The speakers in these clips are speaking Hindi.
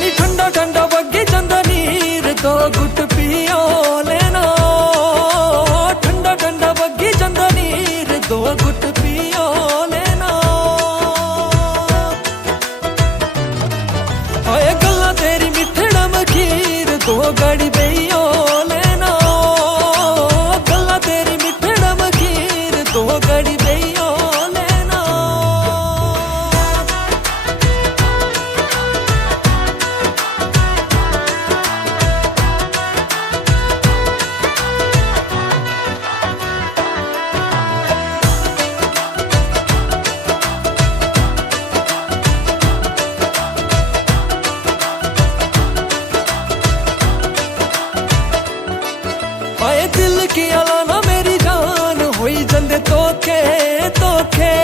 नी ठंडा ठंडा बग्गी चंदा नीर दो गुट पियो लेना। ठंडा ठंडा बग्गी चंदा नीर दो गुट पियो लेना। हाय गल्ला तेरी मिठे नमकीर दो गड़ी बेइयो लेना। गल्ला तेरी मिठे नमकीर दो गड़ी बेइयो लेना। हाय दिल की अलाना मेरी जान होई जंदे तोखे तोखे।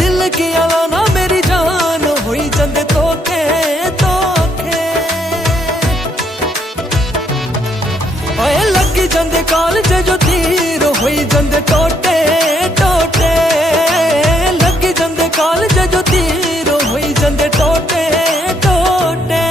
दिल की अलाना मेरी जान होई जंदे तोखे तोखे। हाय लगी जंदे कालज जो तीर होई जंदे टोटे टोटे। लगी जंदे कालज जो तीर होई जंदे टोटे टोटे।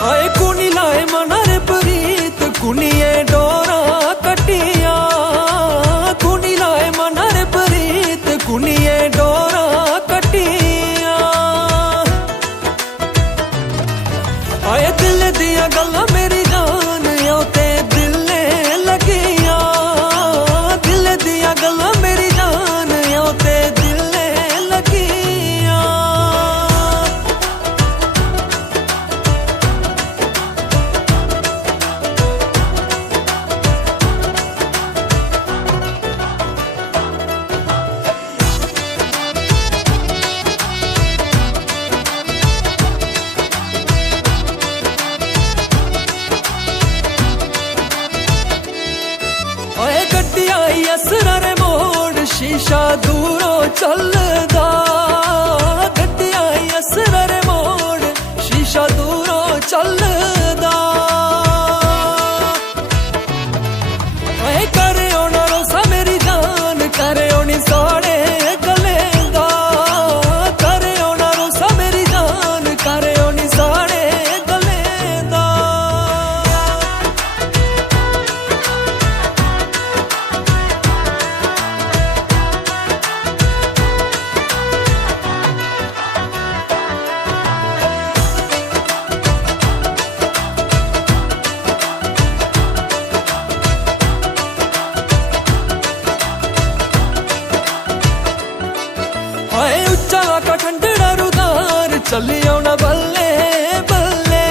हाय कुनी लाए मनारे प्रीत कुनिए डोरा कटिया। कुनी लाए मनारे प्रीत कुनिए डोरा कटिया। हाय दिल दिया गल्ला मेरी जान योते दिले लगिया। दिल दिया गल्ला मेरी जान योते दिले लगिया। हाय गड्डी आई असरारे मोड़ शीशा दूरों चलदा। गड्डी आई असरारे मोड़ शीशा दूरों चलदा। हाय करे ओना रोसा मेरी जान करे ओनी साड़े गले दा। करे ओना रोसा मेरी जान करे ओनी साड़े गले दा। हाय उच्चा लाका ठंडड़ा रुदार चली आना बल्ले बल्ले।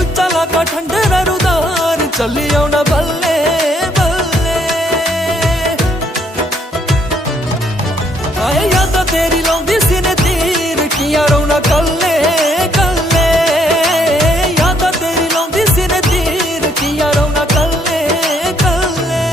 उच्चा लाका ठंडड़ा रुदार चली आना बल्ले बल्ले। हाय यादा तेरी लौंदी सीने तीर किया रोना कल्ले कल्ले। यादा तेरी लौंदी सीने तीर किया रोना कल्ले कल्ले।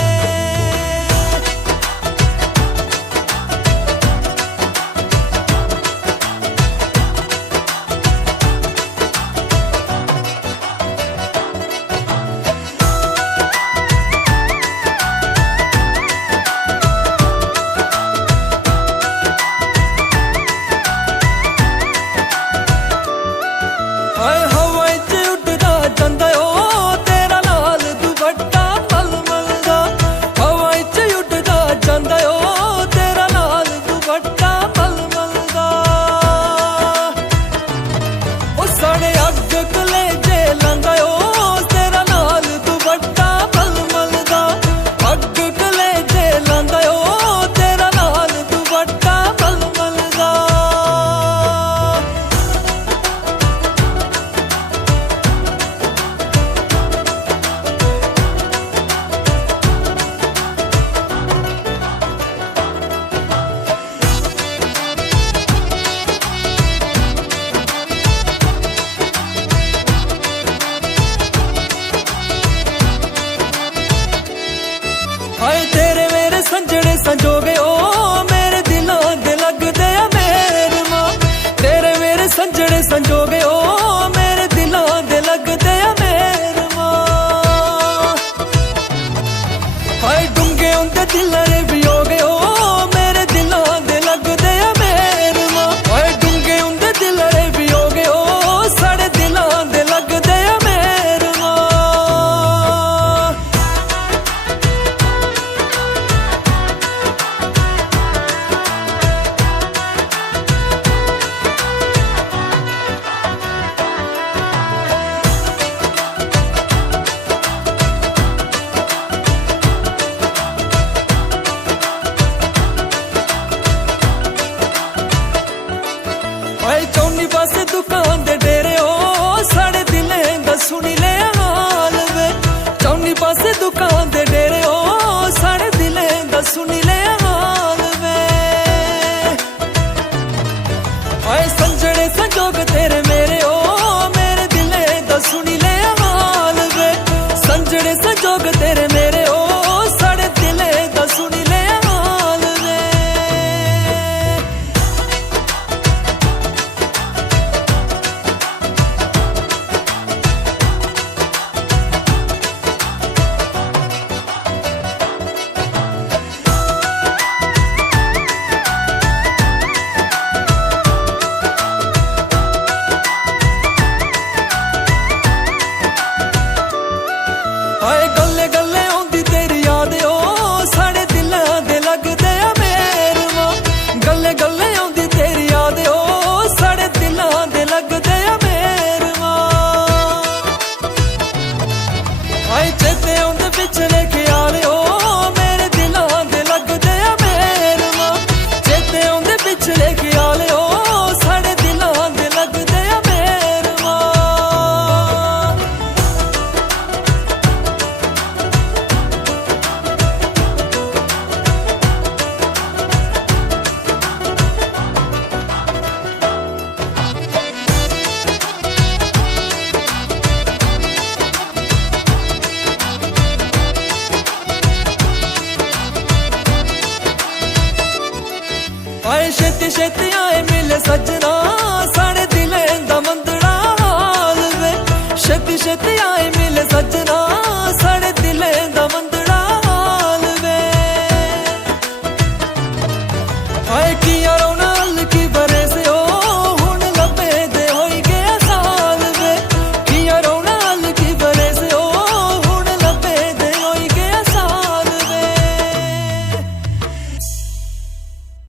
छेती आए मिले सजना साढ़े दिलें दा मंदड़ा हाल वे छेती छेती आए मिले सजना